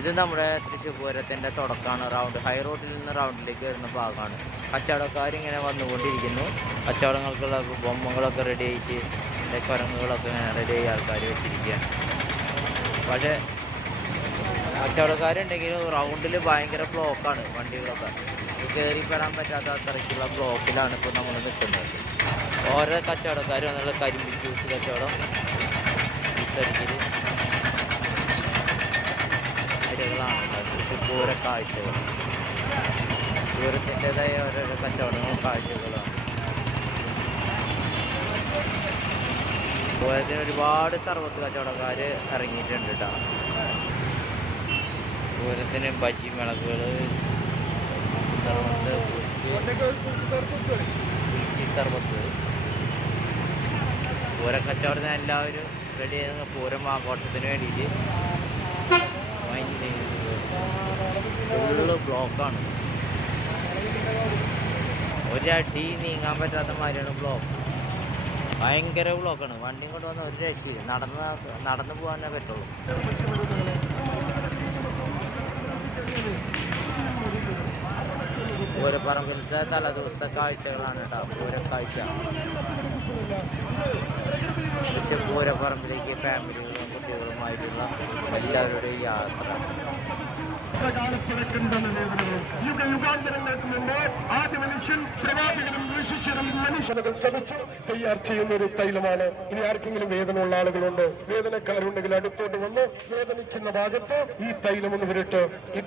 ഇത് നമ്മുടെ തൃശ്ശൂർ പൂരത്തിൻ്റെ തുടക്കമാണ്. ഹൈ റോഡിൽ നിന്ന് റൗണ്ടിലേക്ക് വരുന്ന ഭാഗമാണ്. കച്ചവടക്കാരിങ്ങനെ വന്നുകൊണ്ടിരിക്കുന്നു. കച്ചവടങ്ങൾക്കുള്ള ബൊമ്മകളൊക്കെ റെഡി ആയിട്ട് കുരങ്ങുകളൊക്കെ ഇങ്ങനെ റെഡി ആയി ആൾക്കാർ വെച്ചിരിക്കുകയാണ്. പക്ഷേ കച്ചവടക്കാരുണ്ടെങ്കിലും റൗണ്ടിൽ ഭയങ്കര ബ്ലോക്കാണ്. വണ്ടികളൊക്കെ കയറിപ്പെടാൻ പറ്റാത്ത അത്രയ്ക്കുള്ള ബ്ലോക്കിലാണ് ഇപ്പോൾ നമ്മൾ നിൽക്കുന്നത്. ഓരോ കച്ചവടക്കാർ വന്നുള്ള കരിമ്പി ജ്യൂസ് കച്ചവടം, വിത്തരിക്കൽ ാണ് പൂര കാഴ്ചകൾ. പൂരത്തിൻ്റെതായ ഓരോരോ കച്ചവടങ്ങളും കാഴ്ചകളാണ്. പൂരത്തിന് ഒരുപാട് സർവത്ത് കച്ചവടക്കാർ ഇറങ്ങിയിട്ടുണ്ട് കേട്ടോ. പൂരത്തിന് ബജി മിളകുകൾ, സർവത്ത്, സർവത്ത്, പൂര കച്ചവടത്തിന് എല്ലാവരും റെഡി ചെയ്യുന്ന പൂരം ആഘോഷത്തിന് വേണ്ടിയിട്ട് ഫുള്ള് ബ്ലോക്കാണ്. ഒരടി നീങ്ങാൻ പറ്റാത്ത മാതിരിയാണ് ബ്ലോക്ക്. ഭയങ്കര ബ്ലോക്കാണ്. വണ്ടി കൊണ്ട് വന്ന ഒരു രക്ഷയില്ല. നടന്നു പോകാനേ പറ്റുള്ളൂ. പൂരപ്പറമ്പിലത്തെ തലേദിവസത്തെ കാഴ്ചകളാണ് കേട്ടോ പൂരക്കാഴ്ച. പക്ഷെ പൂരപ്പറമ്പിലേക്ക് ഫാമിലികളും കുട്ടികളുമായിട്ടുള്ള എല്ലാവരുടെയും യാത്ര. കാലപ്പഴക്കം ജനവേദനകളും യുഗയുഗാന്തരങ്ങൾക്ക് മുമ്പ് ആദ്യ മനുഷ്യൻ പ്രവാചകനും ഋഷിശ്വരും മനുഷ്യതകൾ ചതച്ച് തയ്യാർ ചെയ്യുന്ന ഒരു തൈലമാണ്. ഇനി ആർക്കെങ്കിലും വേദന ഉള്ള ആളുകളുണ്ടോ? വേദനക്കാരുണ്ടെങ്കിൽ അടുത്തോട്ട് വന്ന് വേദനിക്കുന്ന ഭാഗത്ത് ഈ തൈലം ഒന്ന് വിരട്ട്. ഈ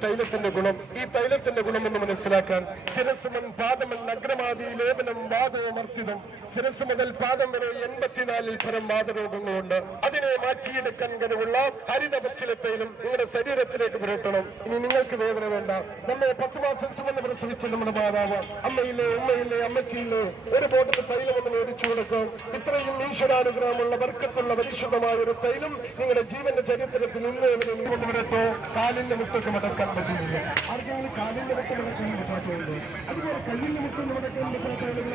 തൈലത്തിന്റെ ഗുണം എന്ന് മനസ്സിലാക്കാൻ ശിരസ്സുമൻ പാദമൻ അഗ്രമാതി ലേപനം വാദമർത്തിതം. ശിരസ് മുതൽ പാദം വരെ 84 പരം വാദരോഗങ്ങളുണ്ട്. അതിനെ മാറ്റിയെടുക്കാൻ കഴിവുള്ള ഹരിതപച്ചില തൈലം നിങ്ങളുടെ ശരീരത്തിലേക്ക് പുരട്ടണം. ഇനി നിങ്ങൾക്ക് വേദന വേണ്ട. നമ്മെ 10 മാസം ചുമന്ന് പ്രസവിച്ച നമ്മുടെ മാതാവ്, അമ്മയില്ലേ, ഉമ്മയില്ലേ, അമ്മച്ചിയില്ലേ, ഒരു ബോട്ടിൽ തൈലം ഒന്ന് മേടിച്ചു കൊടുക്കും. ഇത്രയും ഈശ്വരാനുഗ്രഹമുള്ള വർക്കത്തുള്ള പരിശുദ്ധമായ ഒരു തൈലം നിങ്ങളുടെ ജീവന്റെ ചരിത്രത്തിൽ ഇന്ന് ഒന്ന് വരട്ടോ. കാലിന്റെ മുട്ടൊക്കെ മടക്കാൻ പറ്റുന്നില്ല. ആർക്കെങ്കിലും കാലിന്റെ മുട്ട മടക്കാൻ പറ്റാത്തതുണ്ട്. അതുപോലെ കല്ലിന്റെ മുട്ട മടക്കാൻ പറ്റാത്തവരുകൾ,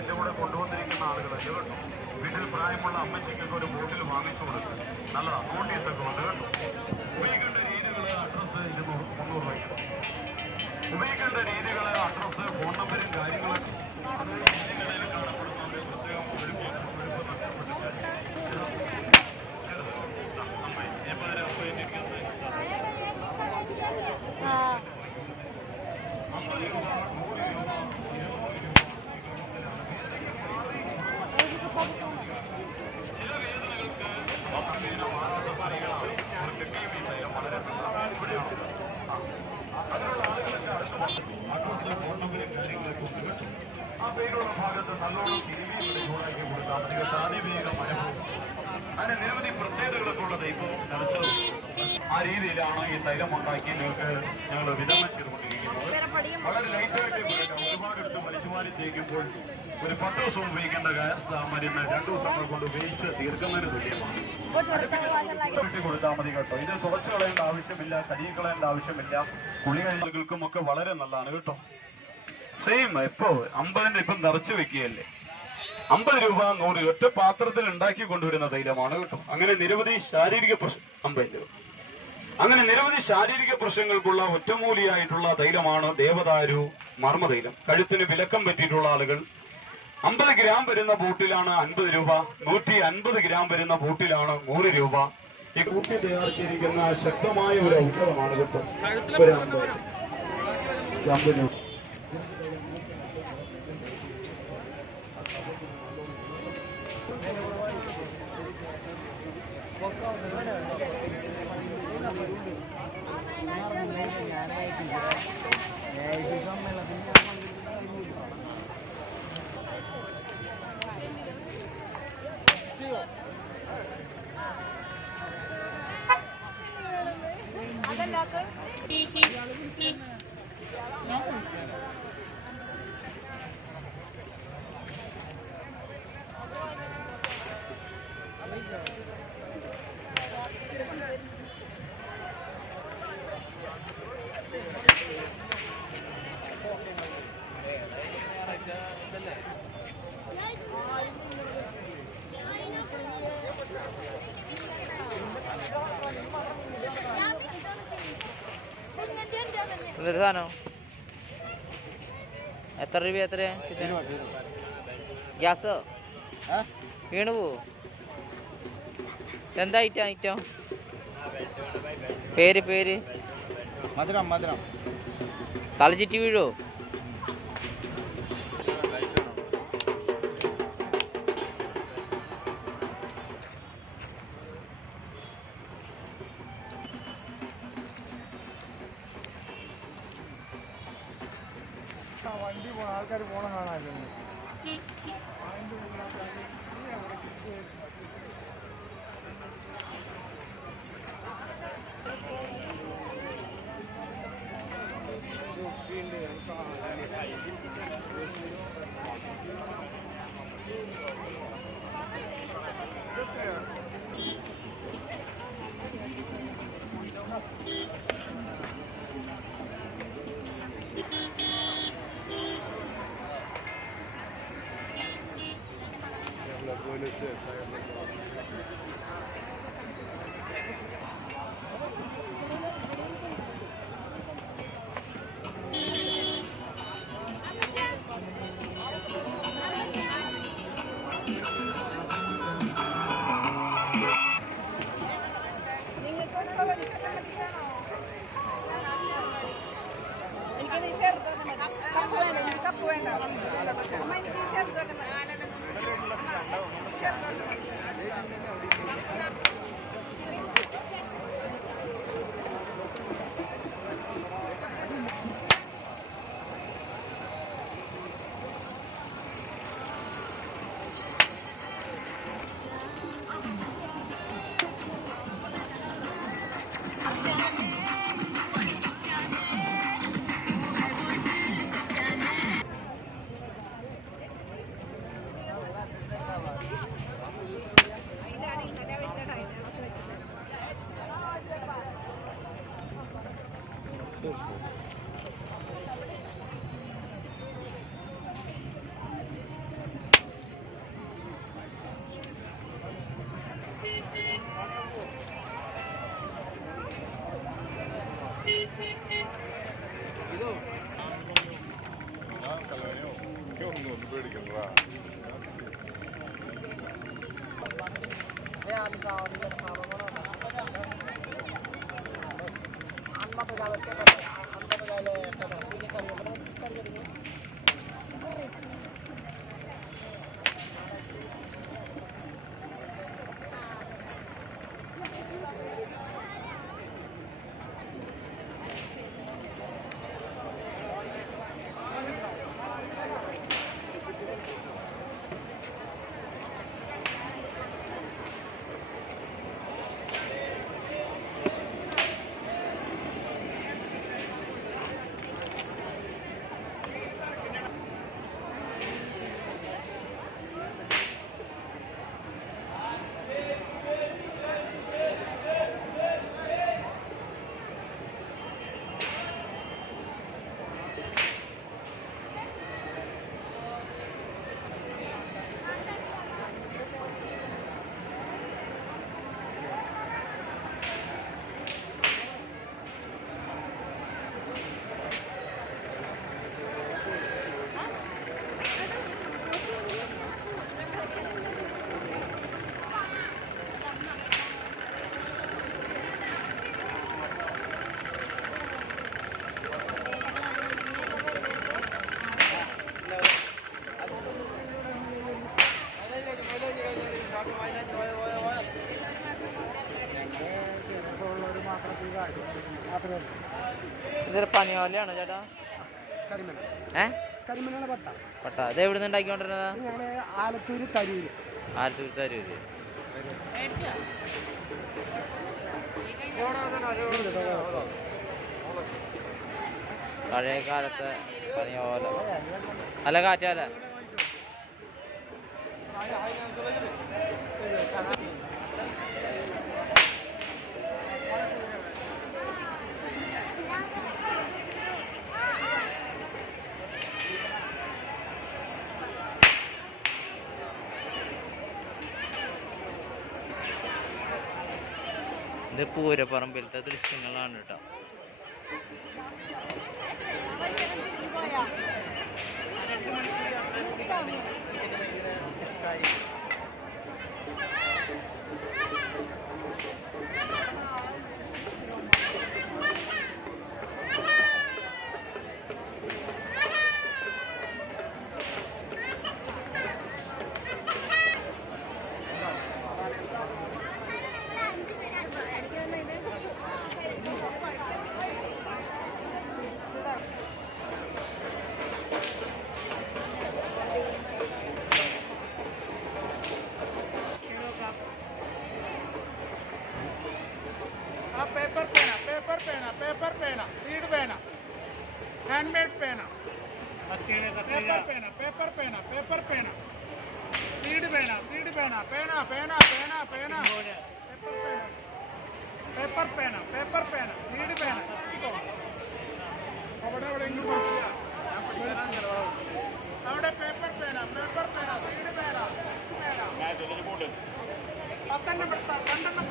എന്റെ കൂടെ കൊണ്ടുവന്നിരിക്കുന്ന ആളുകളല്ലേ കേട്ടോ. വീട്ടിൽ പ്രായമുള്ള അമ്മച്ചിക്കൊക്കെ ഒരു ബോട്ടിൽ വാങ്ങിച്ചു കൊടുക്കും. നല്ലതാ. നോട്ടീസൊക്കെ ഉണ്ട് കേട്ടോ. ഉപയോഗിക്കേണ്ട രീതികൾ, അഡ്രസ്സ് 300 രൂപയ്ക്ക്. ഉപയോഗിക്കേണ്ട രീതികൾ, അഡ്രസ്സ്, ഫോൺ നമ്പരും കാര്യങ്ങളൊക്കെ രീതികളിൽ കാണപ്പെടുന്നുണ്ട്. പ്രത്യേകം ചില വേദനകൾക്ക് മാറാത്ത സ്ത്രീകളാണ്. അവർക്കൊക്കെ ഈ തൈലം വളരെ ഇവിടെയാണ്. അതിനുള്ള ആളുകളൊക്കെ അഡ്രസ്, ഫോൺ നമ്പരും കാര്യങ്ങളൊക്കെ ഉണ്ട് കേട്ടോ. ആ പേരുള്ള ഭാഗത്ത് നല്ലോണം തിരികെ ചൂടാക്കി കൊടുക്കാം. നിങ്ങൾക്ക് അതിവേഗം അനുഭവം. അതിന് നിരവധി പ്രത്യേകതകളൊക്കെ ഉള്ളത്. ഇപ്പോൾ നിറച്ചത് ആ രീതിയിലാണ് ഈ തൈലം ഉണ്ടാക്കി ഞങ്ങൾ വിതരണം ചെയ്തുകൊണ്ടിരിക്കുന്നത്. വളരെ ലൈറ്റായിട്ട് കൊടുക്കാം. ഒരുപാട് എടുത്ത് വലിച്ചുമാരി തേക്കുമ്പോൾ ഒരു 10 ദിവസം ഉപയോഗിക്കേണ്ട മരുന്ന് 2 ദിവസങ്ങൾ കൊണ്ട് ഉപയോഗിച്ച് തീർക്കുന്നതിന് തുല്യമാണ്. കൊടുത്താൽ മതി കേട്ടോ. ഇത് തുറച്ചു കളയേണ്ട ആവശ്യമില്ല, കരിയിൽ കളയേണ്ട ആവശ്യമില്ല. കുളികൾക്കും ഒക്കെ വളരെ നല്ലതാണ് കേട്ടോ. സെയിം ഇപ്പോ 50ന്റെ ഇപ്പം നിറച്ചു വെക്കുകയല്ലേ. 50 രൂപ 100 ഒറ്റ പാത്രത്തിൽ ഉണ്ടാക്കി കൊണ്ടുവരുന്ന തൈലമാണ് കേട്ടോ. അങ്ങനെ നിരവധി ശാരീരിക 50 രൂപ. അങ്ങനെ നിരവധി ശാരീരിക പ്രശ്നങ്ങൾക്കുള്ള ഒറ്റമൂലിയായിട്ടുള്ള തൈലമാണ് ദേവദാരു മർമ്മതൈലം. കഴുത്തിന് വിലക്കം പറ്റിയിട്ടുള്ള ആളുകൾ 50 ഗ്രാം വരുന്ന ബോട്ടിലാണ് 50 രൂപ, 150 ഗ്രാം വരുന്ന ബോട്ടിലാണ് 100 രൂപ. ഈ കൂട്ടി തയ്യാറാക്കിയിരിക്കുന്ന ശക്തമായ ഒരു ഔഷധമാണ് കേട്ടോ. 50 രൂപ. എന്തൊരു സാധനം? എത്ര രൂപ? എത്രയാ ഗ്യാസോ? വീണു പോവോ? എന്താ ഐറ്റം? പേര് മധുരം തലചിറ്റി വീഴോ? വണ്ടി പോണ ആൾക്കാർ പോണ കാണാമല്ലോ. ഇതൊരു പനിയോലയാണോ ചേട്ടാ? കരിമല പട്ട. ഇത് എവിടെ നിന്ന് ഉണ്ടാക്കിക്കൊണ്ടിരുന്നതാ? ആലത്തൂർ തരൂര്. പഴയ കാലത്തെ പനിയോല. അല്ല കാറ്റാല. ഇത് പൂരപ്പറമ്പിലത്തെ ദൃശ്യങ്ങളാണ് കേട്ടോ. पेपर पेना सीड पेना हैंडमेड पेना पेपर पेना सीड पेना पेना पेपर पेना सीड पेना അവിടെ പേപ്പർ പേന സീഡ് പേന പത്തെണ്ണം പെടുത്താം രണ്ടെണ്ണം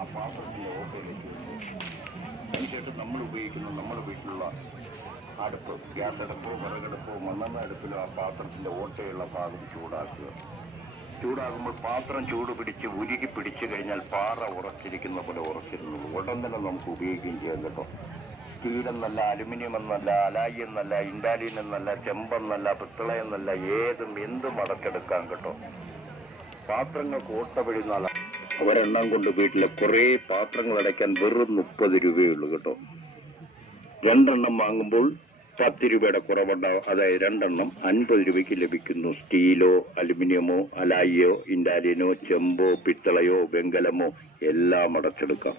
ആ പാത്രത്തിൻ്റെ ഓട്ടയിലേക്ക് അതിനായിട്ട് നമ്മൾ ഉപയോഗിക്കുന്ന നമ്മുടെ വീട്ടിലുള്ള അടുപ്പ്, ഗ്യാസ് അടുപ്പോ വിറകടുപ്പോ മണ്ണെണ്ണ അടുപ്പിലോ ആ പാത്രത്തിൻ്റെ ഓട്ടയുള്ള ഭാഗം ചൂടാക്കുക. ചൂടാകുമ്പോൾ പാത്രം ചൂട് പിടിച്ച് ഉരുകി പിടിച്ചു കഴിഞ്ഞാൽ പാറ ഉറച്ചിരിക്കുന്ന പോലെ ഉറച്ചിരുന്നുള്ളൂ. ഉടൻ തന്നെ നമുക്ക് ഉപയോഗിക്കുകയും ചെയ്യാം കേട്ടോ. സ്റ്റീൽ എന്നല്ല, അലുമിനിയം എന്നല്ല, അലായി എന്നല്ല, ഇൻഡാലിൻ എന്നല്ല, ചെമ്പെന്നല്ല, പിത്തള എന്നല്ല, എന്തും അടച്ചെടുക്കാം കേട്ടോ. പാത്രങ്ങൾക്ക് ഓട്ട വീഴുന്നാൽ ഒരെണ്ണം കൊണ്ട് വീട്ടിലെ കുറേ പാത്രങ്ങൾ അടയ്ക്കാൻ വെറും 30 രൂപയുള്ളൂ കേട്ടോ. 2 എണ്ണം വാങ്ങുമ്പോൾ 10 രൂപയുടെ കുറവുണ്ടാവും. അതായത് 2 എണ്ണം 50 രൂപയ്ക്ക് ലഭിക്കുന്നു. സ്റ്റീലോ അലുമിനിയമോ അലായിയോ ഇൻഡാലിയനോ ചെമ്പോ പിത്തളയോ വെങ്കലമോ എല്ലാം അടച്ചെടുക്കാം.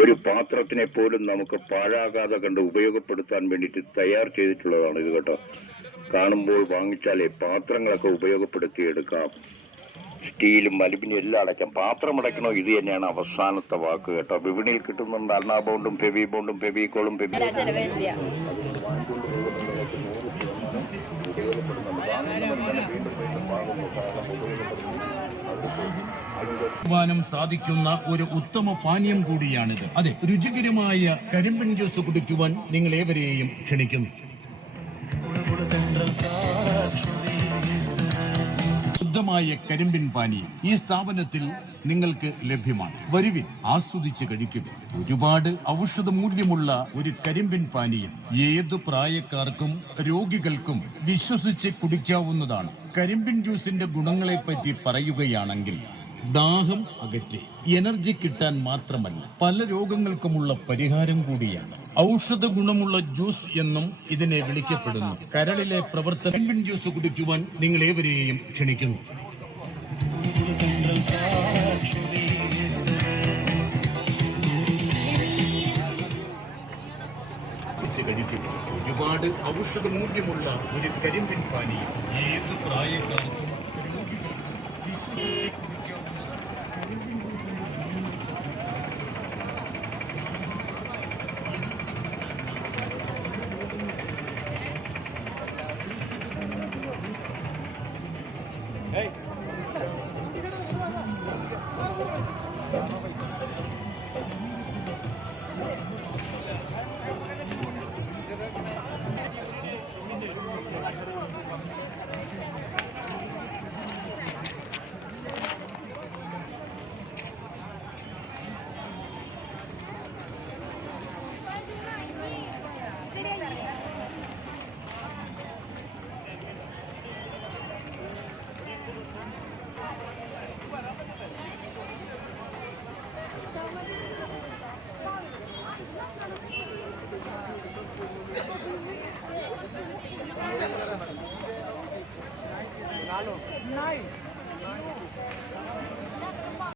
ഒരു പാത്രത്തിനെ പോലും നമുക്ക് പാഴാകാതെ കണ്ട് ഉപയോഗപ്പെടുത്താൻ വേണ്ടിയിട്ട് തയ്യാർ ചെയ്തിട്ടുള്ളതാണ് ഇത് കേട്ടോ. കാണുമ്പോൾ വാങ്ങിച്ചാലേ പാത്രങ്ങളൊക്കെ ഉപയോഗപ്പെടുത്തിയെടുക്കാം. സ്റ്റീലും അലുമിനിയം എല്ലാം അടയ്ക്കാം. പാത്രം അടയ്ക്കണോ ഇത് തന്നെയാണ് അവസാനത്തെ വാക്ക് കേട്ടോ. വിപണിയിൽ കിട്ടുന്നുണ്ട് അൽനാ ബോണ്ടും ഫെവി ബോണ്ടും ഫെവിക്കോളും സാധിക്കുന്ന ഒരു ഉത്തമ പാനീയം കൂടിയാണിത്. അതെ, രുചികരമായ കരിമ്പിൻ ജ്യൂസ് കുടിക്കുവാൻ നിങ്ങൾ ഏവരെയും ക്ഷണിക്കുന്നു. ശുദ്ധമായ കരിമ്പിൻ പാനീയം ഈ സ്ഥാപനത്തിൽ നിങ്ങൾക്ക് ലഭ്യമാണ്. വരുവിൻ, ആസ്വദിച്ച് കഴിക്കുക. ഒരുപാട് ഔഷധ മൂല്യമുള്ള ഒരു കരിമ്പിൻ പാനീയം ഏതു പ്രായക്കാർക്കും രോഗികൾക്കും വിശ്വസിച്ച് കുടിക്കാവുന്നതാണ്. കരിമ്പിൻ ജ്യൂസിന്റെ ഗുണങ്ങളെ പറ്റി പറയുകയാണെങ്കിൽ ദാഹം അകറ്റി എനർജി കിട്ടാൻ മാത്രമല്ല പല രോഗങ്ങൾക്കുമുള്ള പരിഹാരം കൂടിയാണ്. ഔഷധ ഗുണമുള്ള ജ്യൂസ് എന്നും ഇതിനെ വിളിക്കപ്പെടുന്നു. കരളിലെ പ്രവർത്തനം കരിമ്പിൻ ജ്യൂസ് കുടിക്കുവാൻ നിങ്ങൾ ഏവരെയും ക്ഷണിക്കുന്നു. ഒരുപാട് ഔഷധ മൂല്യമുള്ള ഒരു കരിമ്പിൻ പാനീയം ഏത് പ്രായക്കാർക്കും വിശ്വസിച്ച് Nice.